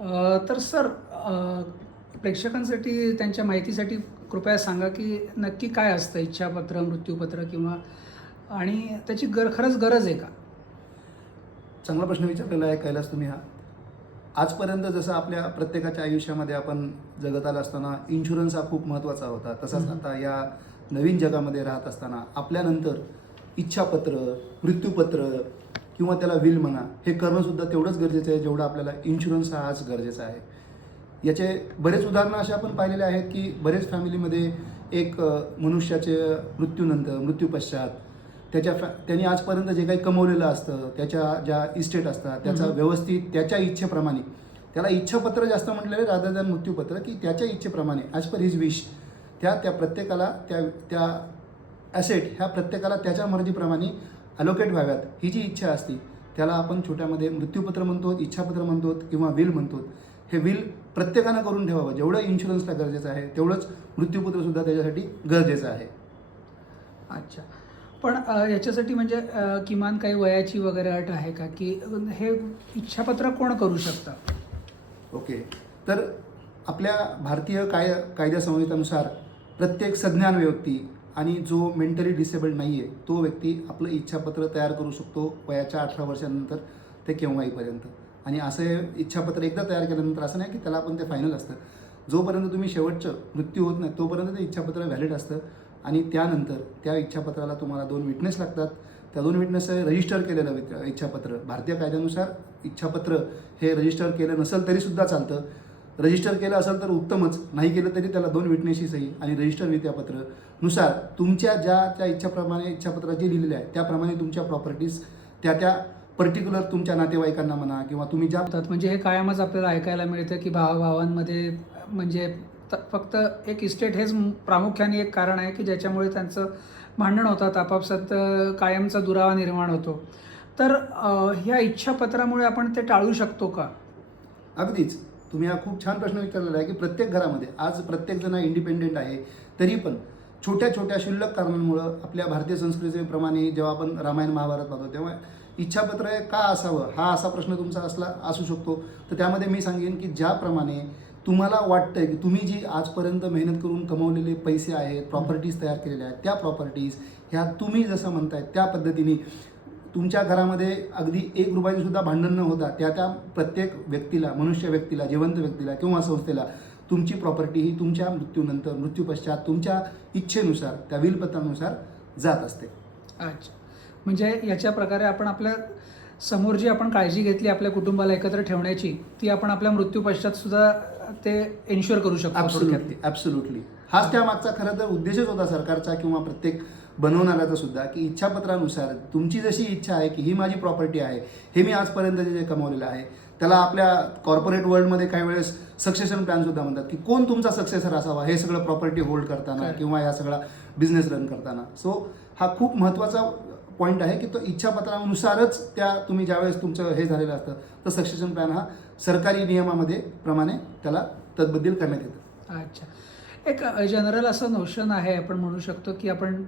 तर सर, प्रेक्षकांसाठी त्यांच्या माहितीसाठी कृपया सांगा की नक्की काय असतं इच्छापत्र, मृत्यूपत्र किंवा आणि त्याची खरंच गरज आहे का? चांगला प्रश्न विचारलेला आहे कैलास तुम्ही हा. आजपर्यंत जसं आपल्या प्रत्येकाच्या आयुष्यामध्ये आपण जगत आलं असताना इन्शुरन्स हा खूप महत्त्वाचा होता. तसाच आता या नवीन जगामध्ये राहत असताना आपल्यानंतर इच्छापत्र, मृत्यूपत्र किंवा त्याला विल म्हणा, हे करणंसुद्धा तेवढंच गरजेचं आहे जेवढं आपल्याला इन्शुरन्स हा आज गरजेचा आहे. याचे बरेच उदाहरणं असे आपण पाहिलेले आहेत की बरेच फॅमिलीमध्ये एक मनुष्याचे मृत्यूनंतर, मृत्यूपश्चात त्यांनी आजपर्यंत जे काही कमवलेलं असतं, त्याच्या ज्या इस्टेट असतात, त्याचा व्यवस्थित त्याच्या इच्छेप्रमाणे, त्याला इच्छापत्र जास्त म्हटलेलं रादर दॅन मृत्यूपत्र, की त्याच्या इच्छेप्रमाणे ॲज पर हिज विश त्या प्रत्येकाला त्या ॲसेट ह्या प्रत्येकाला त्याच्या मर्जीप्रमाणे अलोकेट व्हाव्यात, ही जी इच्छा असते त्याला आपण छोट्यामध्ये मृत्यूपत्र म्हणतो, इच्छापत्र म्हणतो किंवा विल म्हणतो. हे विल प्रत्येकानं करून ठेवावं. जेवढं इन्शुरन्सला गरजेचं आहे तेवढंच मृत्यूपत्रसुद्धा त्याच्यासाठी गरजेचं आहे. अच्छा. पण याच्यासाठी म्हणजे किमान काही वयाची वगैरे अट आहे का, की हे इच्छापत्र कोण करू शकतं? ओके. तर आपल्या भारतीय कायदा संहितानुसार प्रत्येक सज्ञान व्यक्ती आणि जो मेंटली डिसेबल्ड नाही आहे तो व्यक्ती आपलं इच्छापत्र तयार करू शकतो वयाच्या 18 वर्षानंतर ते केव्हाहीपर्यंत. आणि असं इच्छापत्र एकदा तयार केल्यानंतर असं नाही की त्याला आपण ते फायनल असतं. जोपर्यंत तुम्ही शेवटचं मृत्यू होत नाही तोपर्यंत ते इच्छापत्र व्हॅलिड असतं. आणि त्यानंतर त्या इच्छापत्राला तुम्हाला 2 विटनेस लागतात. त्या 2 विटनेस रजिस्टर केलेलं इच्छापत्र, भारतीय कायद्यानुसार इच्छापत्र हे रजिस्टर केलं नसेल तरीसुद्धा चालतं. रजिस्टर केलं असेल तर उत्तमच, नाही केलं तरी त्याला 2 विटनेसची सही आणि रजिस्टर वित्यापत्रनुसार तुमच्या त्या इच्छाप्रमाणे इच्छापत्रात जे लिहिलेले आहे त्याप्रमाणे तुमच्या प्रॉपर्टीज त्या पर्टिक्युलर तुमच्या नातेवाईकांना म्हणा किंवा तुम्ही ज्या म्हणजे हे कायमच आपल्याला ऐकायला मिळतं की भावाभावांमध्ये म्हणजे फक्त एक इस्टेट हेच प्रामुख्याने एक कारण आहे की ज्याच्यामुळे त्यांचं भांडण होतात, आपापसात कायमचा दुरावा निर्माण होतो. तर ह्या इच्छापत्रामुळे आपण ते टाळू शकतो का? अगदीच. तुम्ही हा खूप छान प्रश्न विचारलेला आहे की प्रत्येक घरामध्ये आज प्रत्येकजण इंडिपेंडेंट आहे, तरी पण छोट्या छोट्या क्षुल्लक कारणांमुळं आपल्या भारतीय संस्कृतीप्रमाणे जेव्हा आपण रामायण महाभारत पाहतो तेव्हा इच्छापत्र का असावं हा असा प्रश्न तुमचा असू शकतो. तर त्यामध्ये मी सांगेन की ज्याप्रमाणे तुम्हाला वाटतंय की तुम्ही जी आजपर्यंत मेहनत करून कमवलेले पैसे आहेत, प्रॉपर्टीज तयार केलेल्या आहेत, त्या प्रॉपर्टीज ह्या तुम्ही जसं म्हणताय त्या पद्धतीने तुमच्या घरामध्ये अगदी 1 रुपयाची सुद्धा भांडण न होता त्या प्रत्येक व्यक्तीला, मनुष्य व्यक्तीला, जिवंत व्यक्तीला किंवा संस्थेला तुमची प्रॉपर्टी ही तुमच्या मृत्यूनंतर, मृत्यूपश्चात तुमच्या इच्छेनुसार, त्या विलपत्रानुसार जात असते. अच्छा. म्हणजे याच्या प्रकारे आपण आपल्या समोर जी आपण काळजी घेतली आपल्या कुटुंबाला एकत्र ठेवण्याची, ती आपण आपल्या मृत्यूपश्चात सुद्धा ते एन्श्युअर करू शकतो. ॲब्सोल्युटली. हाच त्यामागचा खरं तर उद्देशच होता सरकारचा किंवा प्रत्येक बनवणाऱ्याचा सुद्धा, की इच्छापत्रानुसार तुमची जशी इच्छा आहे की ही माझी प्रॉपर्टी आहे, हे मी आजपर्यंत जे कमवलेलं आहे, त्याला आपल्या कॉर्पोरेट वर्ल्डमध्ये काही वेळेस सक्सेशन प्लॅनसुद्धा म्हणतात, की कोण तुमचा सक्सेसर असावा हे सगळं प्रॉपर्टी होल्ड करताना किंवा या सगळा बिझनेस रन करताना. सो हा खूप महत्त्वाचा पॉईंट आहे की तो इच्छापत्रानुसारच त्या तुम्ही ज्यावेळेस तुमचं हे झालेलं असतं तर सक्सेशन प्लॅन हा सरकारी नियमामध्ये प्रमाणे त्याला तद्बद्दल करण्यात येतं. अच्छा. एक जनरल असं नोशन आहे, आपण म्हणू शकतो की आपण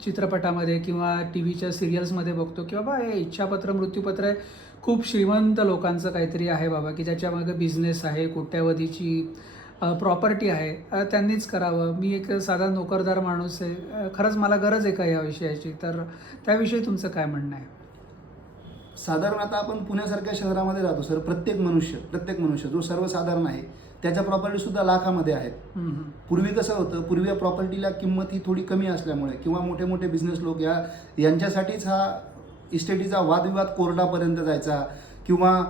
चित्रपटामध्ये किंवा टी व्हीच्या सिरियल्समध्ये बघतो की बाबा हे इच्छापत्र, मृत्यूपत्र आहे, खूप श्रीमंत लोकांचं काहीतरी आहे बाबा, की ज्याच्यामागे बिझनेस आहे, कोट्यावधीची प्रॉपर्टी आहे, त्यांनीच करावं. मी एक साधा नोकरदार माणूस आहे, खरंच मला गरज आहे का या विषयाची? तर त्याविषयी तुमचं काय म्हणणं आहे? साधारण आता आपण पुण्यासारख्या शहरामध्ये राहतो सर. प्रत्येक मनुष्य जो सर्वसाधारण आहे त्याच्या प्रॉपर्टीसुद्धा लाखामध्ये आहेत. पूर्वी कसं होतं, पूर्वी या प्रॉपर्टीला किंमत ही थोडी कमी असल्यामुळे किंवा मोठे मोठे बिझनेस लोक यांच्यासाठीच हा इस्टेटीचा वादविवाद कोर्टापर्यंत जायचा किंवा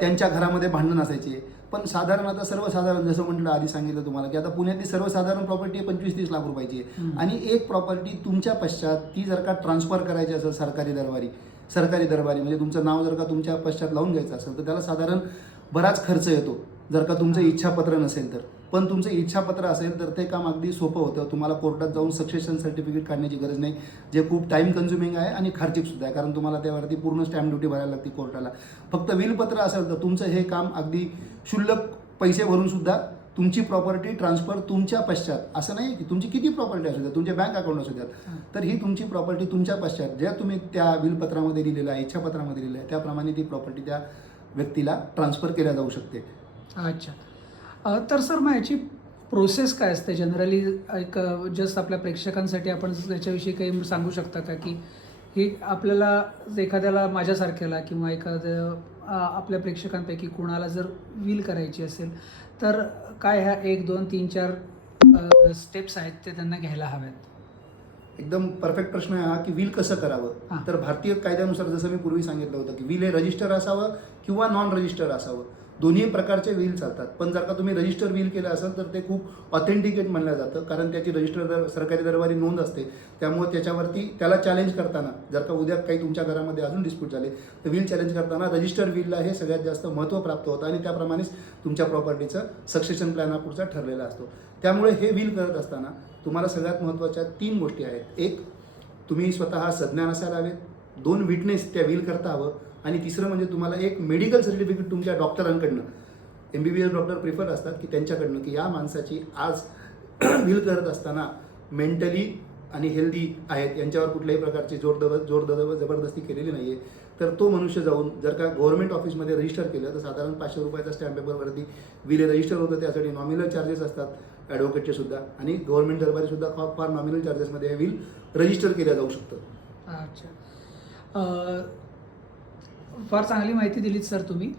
त्यांच्या घरामध्ये भांडण असायचे. पण साधारण आता सर्वसाधारण जसं म्हटलं आधी सांगितलं तुम्हाला की आता पुण्यातली सर्वसाधारण प्रॉपर्टी 25-30 लाख रुपयाची आहे. आणि एक प्रॉपर्टी तुमच्या पश्चात ती जर का ट्रान्सफर करायची असेल सरकारी दरबारी म्हणजे तुमचं नाव जर का तुमच्या पश्चात लावून घ्यायचं असेल तर त्याला साधारण बराच खर्च येतो जर का तुमचं इच्छापत्र नसेल तर. पण तुमचं इच्छापत्र असेल तर ते काम अगदी सोपं होतं. तुम्हाला कोर्टात जाऊन सक्सेशन सर्टिफिकेट काढण्याची गरज नाही, जे खूप टाईम कन्झ्युमिंग आहे आणि खर्चिकसुद्धा आहे, कारण तुम्हाला त्यावरती पूर्ण स्टॅम्प ड्युटी भरायला लागते कोर्टाला. फक्त विलपत्र असेल तर तुमचं हे काम अगदी क्षुल्लक पैसे भरूनसुद्धा तुमची प्रॉपर्टी ट्रान्सफर तुमच्या पश्चात, असं नाही की तुमची किती प्रॉपर्टी असू द्या, तुमचे बँक अकाउंट असू द्यात, तर ही तुमची प्रॉपर्टी तुमच्या पश्चात ज्या तुम्ही त्या विलपत्रामध्ये लिहिलेलं आहे, इच्छापत्रामध्ये लिहिलं आहे त्याप्रमाणे ती प्रॉपर्टी त्या व्यक्तीला ट्रान्सफर केल्या जाऊ शकते. अच्छा. तर सर मग याची प्रोसेस काय असते जनरली? एक जस्ट आपल्या प्रेक्षकांसाठी आपण याच्याविषयी काही सांगू शकता का, की ही आपल्याला एखाद्याला, माझ्यासारख्याला किंवा एखाद्या आपल्या प्रेक्षकांपैकी कोणाला जर विल करायची असेल तर काय ह्या 1, 2, 3, 4 स्टेप्स आहेत ते त्यांना घ्यायला हव्यात? एकदम परफेक्ट प्रश्न आहे हा, की विल कसं करावं. हां. तर भारतीय कायद्यानुसार जसं मी पूर्वी सांगितलं होतं की विल हे रजिस्टर असावं किंवा नॉन रजिस्टर असावं, दोन्ही प्रकारचे विल चालतात. पण जर का तुम्ही रजिस्टर विल केलं असेल तर ते खूप ऑथेंटिकेट मानलं जातं, कारण त्याची रजिस्टर सरकारी दरबारी नोंद असते. त्यामुळे त्याच्यावरती त्याला चॅलेंज करताना, जर का उद्या काही तुमच्या घरामध्ये अजून डिस्प्यूट झाले तर विल चॅलेंज करताना रजिस्टर विलला हे सगळ्यात जास्त महत्त्व प्राप्त होतं आणि त्याप्रमाणेच तुमच्या प्रॉपर्टीचं सक्सेशन प्लॅन हा पुढचा ठरलेला असतो. त्यामुळे हे विल करत असताना तुम्हाला सगळ्यात महत्त्वाच्या 3 गोष्टी आहेत. एक, तुम्ही स्वतः सज्ञान असायला हवेत. 2, विटनेस त्या विल करता हवं. आणि तिसरं म्हणजे तुम्हाला एक मेडिकल सर्टिफिकेट तुमच्या डॉक्टरांकडनं, MBBS डॉक्टर प्रिफर असतात की त्यांच्याकडनं, की या माणसाची आज विल करत असताना मेंटली आणि हेल्दी आहेत, यांच्यावर कुठल्याही प्रकारची जबरदस्ती केलेली नाही आहे, तर तो मनुष्य जाऊन जर का गव्हर्नमेंट ऑफिसमध्ये रजिस्टर केलं तर साधारण 500 रुपयाचा स्टॅम्प पेपरवरती विल रजिस्टर होतं. त्यासाठी नॉमिनल चार्जेस असतात ॲडव्होकेटचे सुद्धा, आणि गव्हर्नमेंट दरबारी सुद्धा फार नॉमिनल चार्जेसमध्ये हे विल रजिस्टर केलं जाऊ शकतं. अच्छा. फार चांगली माहिती दिलीत सर तुम्ही.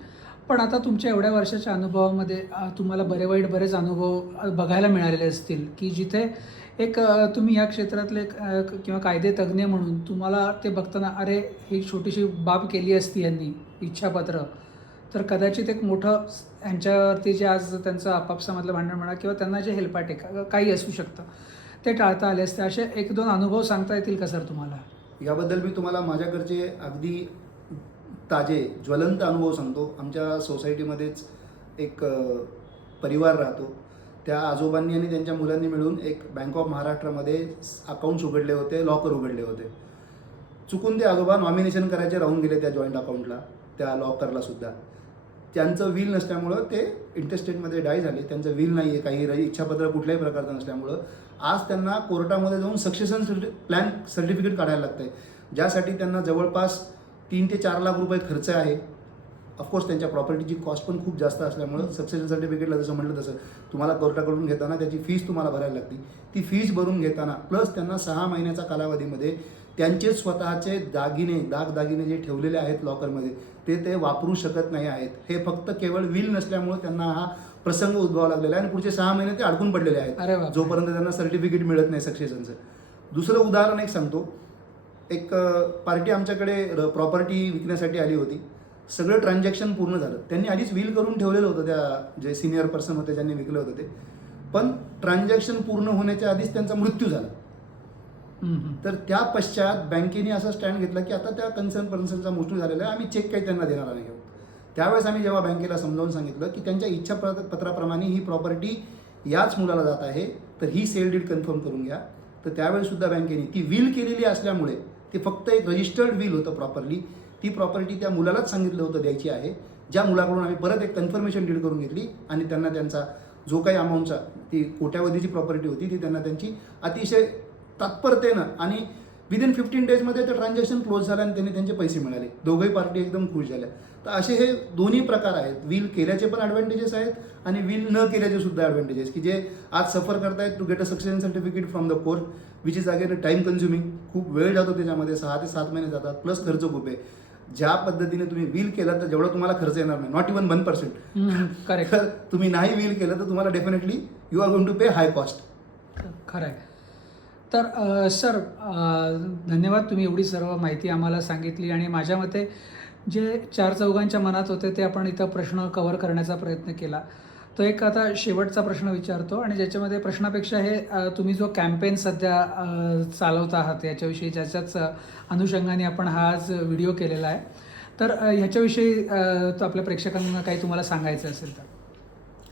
पण आता तुमच्या एवढ्या वर्षाच्या अनुभवामध्ये तुम्हाला बरेच अनुभव बघायला मिळालेले असतील, की जिथे एक तुम्ही या क्षेत्रातले किंवा कायदे तज्ज्ञ म्हणून तुम्हाला ते बघताना, अरे ही छोटीशी बाब केली असती यांनी, इच्छापत्र, तर कदाचित एक मोठं ह्यांच्यावरती जे आज त्यांचं आपापसामधलं भांडण म्हणा किंवा त्यांना जे हेलपाटे काही असू शकतं ते टाळता आले असते. असे 1-2 अनुभव सांगता येतील का सर तुम्हाला? याबद्दल मी तुम्हाला माझ्याकडचे अगदी ताजे ज्वलंत अनुभव सांगतो. आमच्या सोसायटीमध्येच एक परिवार राहतो. त्या आजोबांनी आणि त्यांच्या मुलांनी मिळून एक बँक ऑफ महाराष्ट्रामध्ये अकाउंट्स उघडले होते, लॉकर उघडले होते. चुकून ते आजोबा नॉमिनेशन करायचे राहून गेले त्या जॉईंट अकाउंटला, त्या लॉकरला सुद्धा. त्यांचं विल नसल्यामुळं ते इंटरस्टेटमध्ये डाय झाले. त्यांचं विल नाही आहे, काही इच्छापत्र कुठल्याही प्रकारचं नसल्यामुळं आज त्यांना कोर्टामध्ये जाऊन सक्सेशन प्लॅन सर्टिफिकेट काढायला लागतं आहे, ज्यासाठी त्यांना जवळपास 3 ते 4 लाख रुपये खर्च आहे. ऑफकोर्स त्यांच्या प्रॉपर्टीची कॉस्ट पण खूप जास्त असल्यामुळं सक्सेशन सर्टिफिकेटला जसं म्हटलं तसं तुम्हाला कोर्टाकडून घेताना त्याची फीस तुम्हाला भरायला लागते. ती फीस भरून घेताना प्लस त्यांना 6 महिन्याच्या कालावधीमध्ये त्यांचे स्वतःचे दागदागिने जे ठेवलेले आहेत लॉकरमध्ये ते वापरू शकत नाही आहेत. हे फक्त केवळ विल नसल्यामुळे त्यांना हा प्रसंग उद्भवावा लागलेला आहे आणि पुढचे 6 महिने ते अडकून पडलेले आहेत, जोपर्यंत त्यांना सर्टिफिकेट मिळत नाही सक्सेशनचं. दुसरं उदाहरण एक सांगतो. एक पार्टी आमच्याकडे प्रॉपर्टी विकण्यासाठी आली होती. सगळं ट्रान्झॅक्शन पूर्ण झालं. त्यांनी आधीच विल करून ठेवलेलं होतं, त्या जे सिनियर पर्सन होते ज्यांनी विकलं होतं ते. पण ट्रान्झॅक्शन पूर्ण होण्याच्या आधीच त्यांचा मृत्यू झाला. तर त्या पश्चात बँकेने असा स्टँड घेतला की आता त्या कन्सर्न पर्सनचा मृत्यू झालेला आहे, आम्ही चेक काही त्यांना देणार नाही आहोत. त्यावेळेस आम्ही जेव्हा बँकेला समजावून सांगितलं की त्यांच्या इच्छापत्राप्रमाणे ही प्रॉपर्टी याच मुलाला जात आहे, तर ही सेल डीड कन्फर्म करून घ्या. तर त्यावेळेसुद्धा बँकेने ती विल केलेली असल्यामुळे, ते फक्त एक रजिस्टर्ड विल होतं प्रॉपरली, ती प्रॉपर्टी त्या मुलालाच सांगितलं होतं द्यायची आहे, ज्या मुलाकडून आम्ही परत एक कन्फर्मेशन डीड करून घेतली आणि त्यांना त्यांचा जो काही अमाऊंटचा, ती कोट्यावधीची प्रॉपर्टी होती, ती त्यांना त्यांची अतिशय तात्परतेनं आणि विदिन 15 डेजमध्ये ते ट्रान्झॅक्शन क्लोज झालं आणि त्यांनी त्यांचे पैसे मिळाले. दोघंही पार्टी एकदम खुश झाल्या. तर असे हे दोन्ही प्रकार आहेत. विल केल्याचे पण ॲडव्हान्टेजेस आहेत आणि विल न केल्याचे सुद्धा ॲडव्हान्टेजेस, की जे आज सफर करतायत to get a succession certificate from the court, which is again time consuming. खूप वेळ जातो त्याच्यामध्ये, 6 ते 7 महिने जातात, प्लस खर्च खूप आहे. ज्या पद्धतीने तुम्ही विल केला तर जेवढा तुम्हाला खर्च येणार नाही, नॉट इवन 1%. करेक्ट. तर तुम्ही नाही विल केलं तर तुम्हाला definitely you are going to pay high cost. खरं आहे. तर सर धन्यवाद, तुम्ही एवढी सर्व माहिती आम्हाला सांगितली आणि माझ्या मते जे 4-4 मनात होते ते आपण इथं प्रश्न कव्हर करण्याचा प्रयत्न केला. तो एक आता शेवटचा प्रश्न विचारतो आणि ज्याच्यामध्ये प्रश्नापेक्षा हे तुम्ही जो कॅम्पेन सध्या चालवता आहात याच्याविषयी, ज्याच्याच अनुषंगाने आपण हा आज व्हिडिओ केलेला आहे, तर ह्याच्याविषयी तो आपल्या प्रेक्षकांना काही तुम्हाला सांगायचं असेल तर?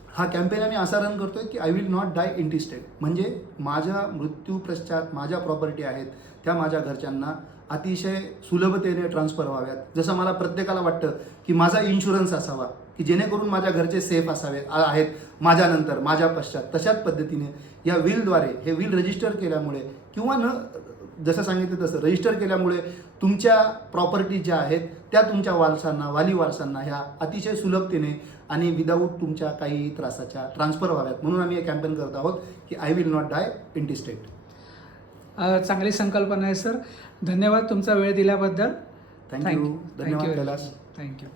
हा कॅम्पेन आम्ही असा रन करतोय की आय विल नॉट डाय इंटिस्टेड, म्हणजे माझ्या मृत्यू पश्चात माझ्या प्रॉपर्टी आहेत त्या माझ्या घरच्यांना अतिशय सुलभतेने ट्रान्सफर व्हाव्यात. जसं मला प्रत्येकाला वाटतं की माझा इन्शुरन्स असावा, की जेणेकरून माझ्या घरचे सेफ आहेत माझ्यानंतर, माझ्या पश्चात, तशाच पद्धतीने या विलद्वारे, हे विल रजिस्टर केल्यामुळे किंवा न जसं सांगितलं तसं रजिस्टर केल्यामुळे तुमच्या प्रॉपर्टी ज्या आहेत त्या तुमच्या वारसांना, वाली वारसांना ह्या अतिशय सुलभतेने आणि विदाऊट तुमच्या काही त्रासाच्या ट्रान्सफर व्हाव्यात, म्हणून आम्ही हे कॅम्पेन करत आहोत की आय विल नॉट डाय इंटिस्टेट. चांगली संकल्पना आहे सर. धन्यवाद तुमचा वेळ दिल्याबद्दल. थँक्यू. धन्यवाद कैलास. थँक्यू.